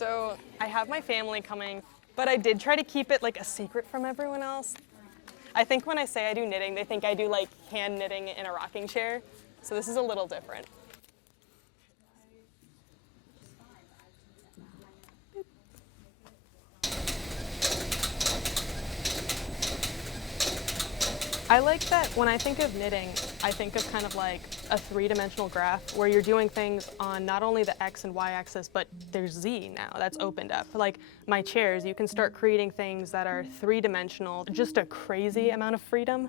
So I have my family coming, but I did try to keep it like a secret from everyone else. I think when I say I do knitting, they think I do like hand knitting in a rocking chair. So this is a little different. I like that when I think of knitting, I think of kind of like a three-dimensional graph where you're doing things on not only the X and Y axis, but there's Z now that's opened up. Like my chairs, you can start creating things that are three-dimensional, just a crazy amount of freedom.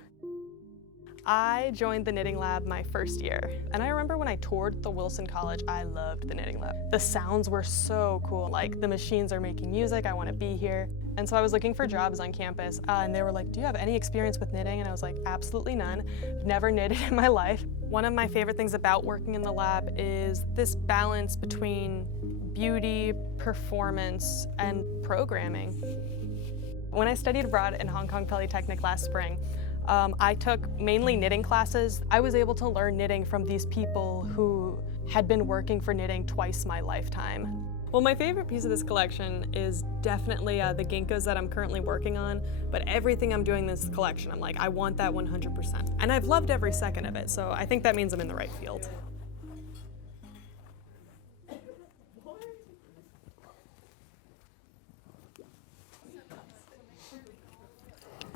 I joined the knitting lab my first year, and I remember when I toured the Wilson College, I loved the knitting lab. The sounds were so cool, like the machines are making music, I want to be here. And so I was looking for jobs on campus, and they were like, do you have any experience with knitting? And I was like, absolutely none. Never knitted in my life. One of my favorite things about working in the lab is this balance between beauty, performance, and programming. When I studied abroad in Hong Kong Polytechnic last spring, I took mainly knitting classes. I was able to learn knitting from these people who had been working for knitting twice my lifetime. Well, my favorite piece of this collection is definitely the Ginkgos that I'm currently working on, but everything I'm doing in this collection, I'm like, I want that 100%. And I've loved every second of it, so I think that means I'm in the right field.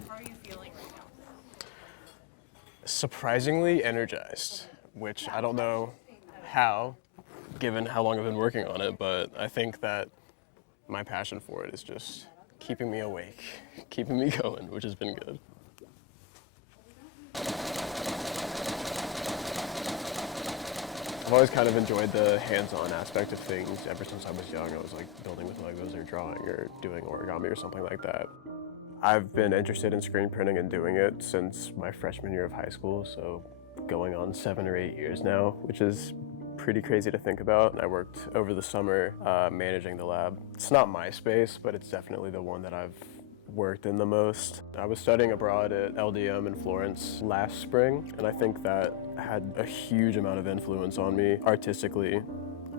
How are you feeling right now? Surprisingly energized, which I don't know how, given how long I've been working on it, but I think that my passion for it is just keeping me awake, keeping me going, which has been good. I've always kind of enjoyed the hands-on aspect of things ever since I was young. I was like building with Legos or drawing or doing origami or something like that. I've been interested in screen printing and doing it since my freshman year of high school, so going on 7 or 8 years now, which is pretty crazy to think about. I worked over the summer managing the lab. It's not my space, but it's definitely the one that I've worked in the most. I was studying abroad at LDM in Florence last spring, and I think that had a huge amount of influence on me artistically.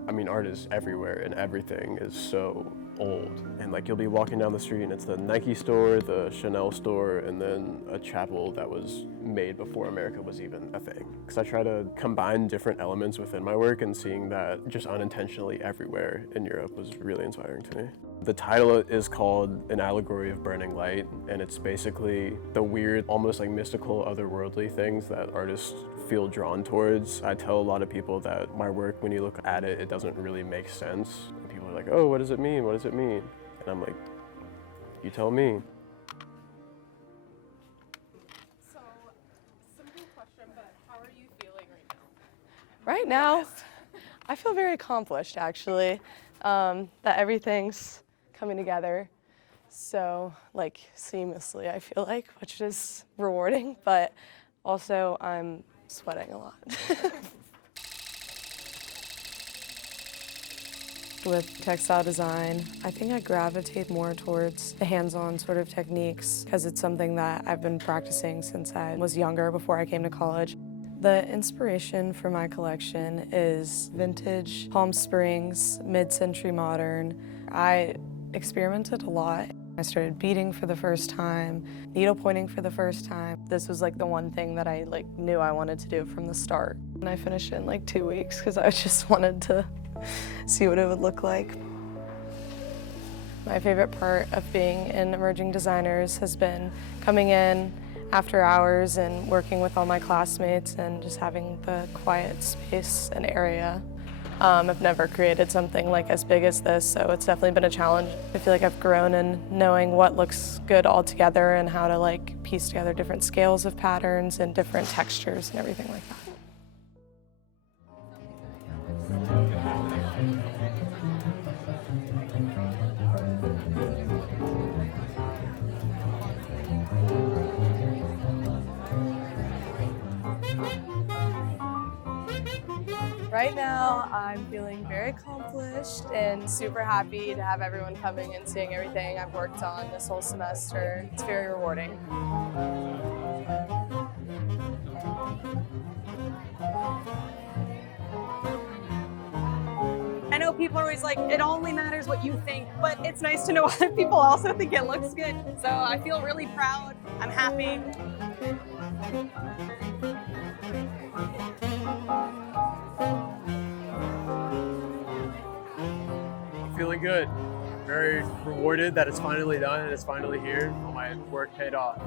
I mean, art is everywhere and everything is so old. And like you'll be walking down the street and it's the Nike store, the Chanel store, and then a chapel that was made before America was even a thing. Because I try to combine different elements within my work, and seeing that just unintentionally everywhere in Europe was really inspiring to me. The title is called An Allegory of Burning Light, and it's basically the weird, almost like mystical, otherworldly things that artists feel drawn towards. I tell a lot of people that my work, when you look at it, it doesn't really make sense. And people are like, oh, what does it mean? What does it mean? And I'm like, you tell me. So, simple question, but how are you feeling right now? Right now, I feel very accomplished, actually, that everything's coming together so, like, seamlessly, I feel like, which is rewarding, but also I'm sweating a lot. With textile design, I think I gravitate more towards the hands-on sort of techniques because it's something that I've been practicing since I was younger, before I came to college. The inspiration for my collection is vintage, Palm Springs, mid-century modern. I experimented a lot. I started beading for the first time, needle pointing for the first time. This was like the one thing that I knew I wanted to do from the start. And I finished it in like 2 weeks because I just wanted to see what it would look like. My favorite part of being in Emerging Designers has been coming in after hours and working with all my classmates and just having the quiet space and area. I've never created something like as big as this, so it's definitely been a challenge. I feel like I've grown in knowing what looks good all together and how to piece together different scales of patterns and different textures and everything like that. Right now, I'm feeling very accomplished and super happy to have everyone coming and seeing everything I've worked on this whole semester. It's very rewarding. I know people are always like, it only matters what you think, but it's nice to know other people also think it looks good. So I feel really proud. I'm happy. Feeling good. Very rewarded that it's finally done and it's finally here. All my work paid off.